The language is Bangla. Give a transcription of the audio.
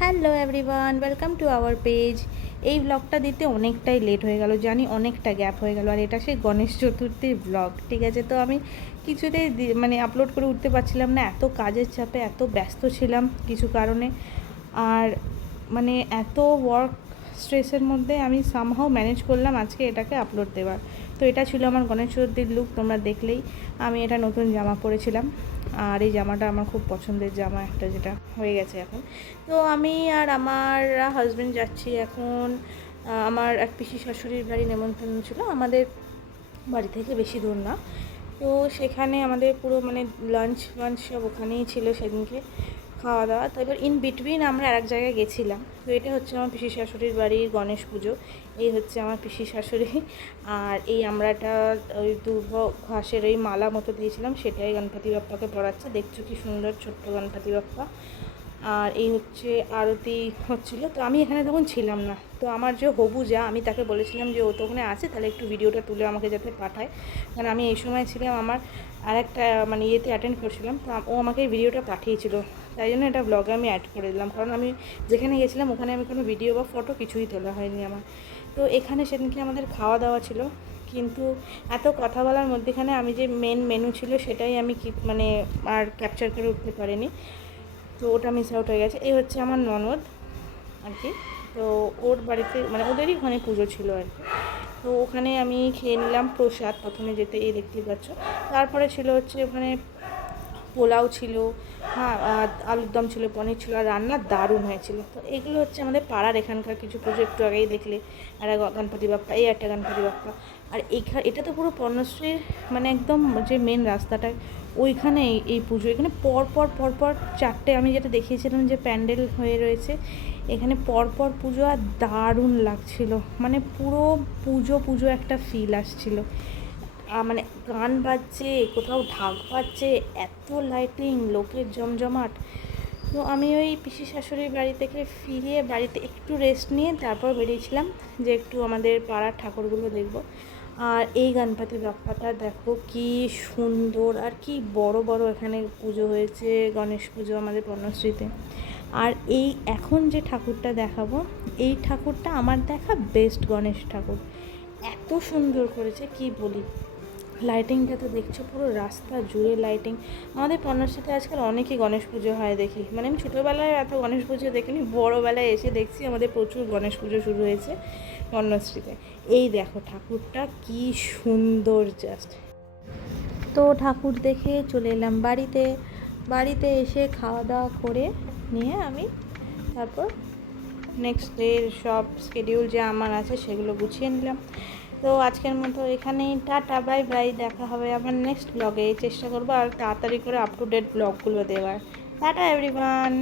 Hello everyone, welcome to our page. এই ব্লগটা দিতে অনেকটাই লেট হয়ে গেল, জানি অনেকটা গ্যাপ হয়ে গেল, আর এটা সেই গণেশ চতুর্থীর ব্লগ। ঠিক আছে, তো আমি কিছুতেই আপলোড করে উঠতে পারছিলাম না, এত কাজের চাপে এত ব্যস্ত ছিলাম কিছু কারণে। আর এত ওয়ার্ক স্ট্রেসের মধ্যে আমি সামহাও ম্যানেজ করলাম আজকে এটাকে আপলোড দেওয়ার। তো এটা ছিল আমার গণেশ চতুর্থীর লুক, তোমরা দেখলেই। আমি এটা নতুন জামা পরেছিলাম, আর এই জামাটা আমার খুব পছন্দের জামা একটা, যেটা হয়ে গেছে এখন। তো আমি আর আমার হাজব্যান্ড যাচ্ছি এখন। আমার এক পিসি শাশুড়ির বাড়ি নেমন্তন্ন ছিল, আমাদের বাড়ি থেকে বেশি দূর না। তো সেখানে আমাদের পুরো লাঞ্চ সব ওখানেই ছিল সেদিনকে, খাওয়া দাওয়া। তারপর ইন বিটুইন আমরা আরেক জায়গায় গেছিলাম। তো এটা হচ্ছে আমার পিসি শাশুড়ির বাড়ির গণেশ পুজো। এই হচ্ছে আমার পিসি শাশুড়ি, আর এই আমরাটা ওই দুর্ভ ঘাসের ওই মালা মতো দিয়েছিলাম, সেটাই গণপতি বাপ্পাকে পড়াচ্ছে। দেখছো কি সুন্দর ছোট্ট গণপতি বাপ্পা। আর এই হচ্ছে আরতি হচ্ছিলো। তো আমি এখানে তখন ছিলাম না, তো আমার যে হবু যা, আমি তাকে বলেছিলাম যে ও তো ওখানে আছে, তাহলে একটু ভিডিওটা তুলে আমাকে যাতে পাঠায়। কারণ আমি এই সময় ছিলাম আমার আরেকটা ইয়েতে অ্যাটেন্ড করছিলাম, তো ও আমাকে এই ভিডিওটা পাঠিয়েছিল। তাই জন্য এটা ব্লগে আমি অ্যাড করে দিলাম, কারণ আমি যেখানে গেছিলাম ওখানে আমি কোনো ভিডিও বা ফটো কিছুই তোলা হয়নি আমার। তো এখানে সেদিনকে আমাদের খাওয়া দাওয়া ছিল, কিন্তু এত কথা বলার মধ্যেখানে আমি যে মেন মেনু ছিল সেটাই আমি আর ক্যাপচার করে উঠতে পারিনি। তো ওটা মিস আউট হয়ে গেছে। এই হচ্ছে আমার ননদ আর কি। তো ওর বাড়িতে ওদেরই ওখানে পুজো ছিল আর কি। তো ওখানে আমি খেয়ে নিলাম প্রসাদ প্রথমে যেতে, এই দেখতেই পাচ্ছ। তারপরে ছিল হচ্ছে ওখানে পোলাও ছিল, হ্যাঁ, আলুর দম ছিল, পনির ছিল, আর রান্না দারুণ হয়েছিল। তো এগুলো হচ্ছে আমাদের পাড়ার এখানকার কিছু পুজো, একটু আগেই দেখলে। আর গণপতি বাপ্পা, এই একটা গণপতি বাপ্পা। আর এটা তো পুরো পর্ণশ্রীর একদম যে মেন রাস্তাটায় ওইখানে এই পুজো। এখানে পরপর চারটে, আমি যেটা দেখিয়েছিলাম যে প্যান্ডেল হয়ে রয়েছে, এখানে পরপর পুজো, আর দারুণ লাগছিল। পুরো পুজো একটা ফিল আসছিল। গান বাজছে, কোথাও ঢাক বাজছে, এত লাইটিং, লোকের জমজমাট। তো আমি ওই পিসি শাশুড়ির বাড়ি থেকে ফিরিয়ে বাড়িতে একটু রেস্ট নিয়ে তারপর বেরিয়েছিলাম যে একটু আমাদের পাড়ার ঠাকুরগুলো দেখব। আর এই গণপতি বাপ্পাটা দেখো কি সুন্দর, আর কি বড় বড় এখানে পুজো হয়েছে, গণেশ পুজো আমাদের পর্ণশ্রীতে। আর এই এখন যে ঠাকুরটা দেখাবো, এই ঠাকুরটা আমার দেখা বেস্ট গণেশ ঠাকুর। এত সুন্দর করেছে কি বলি। লাইটিংটা তো দেখছো, পুরো রাস্তা জুড়ে লাইটিং। আমাদের পর্ণশ্রীতে আজকাল অনেকই গণেশ পুজো হয় দেখি, আমি ছোটোবেলায় এত গণেশ পুজো দেখিনি, বড়োবেলায় এসে দেখছি আমাদের প্রচুর গণেশ পুজো শুরু হয়েছে পর্ণশ্রীতে। এই দেখো ঠাকুরটা কি সুন্দর জাস্ট। তো ঠাকুর দেখে চলে এলাম বাড়িতে এসে খাওয়া দাওয়া করে নিয়ে আমি তারপর নেক্সট ডের সব শিডিউল যে আমার আছে সেগুলো গুছিয়ে নিলাম। তো আজকের মতো এখানেই, টাটা, বাই বাই। দেখা হবে আবার নেক্সট ব্লগে। চেষ্টা করবো আর তাড়াতাড়ি করে আপ টু ডেট ব্লগগুলো দেওয়ার। Tata everyone.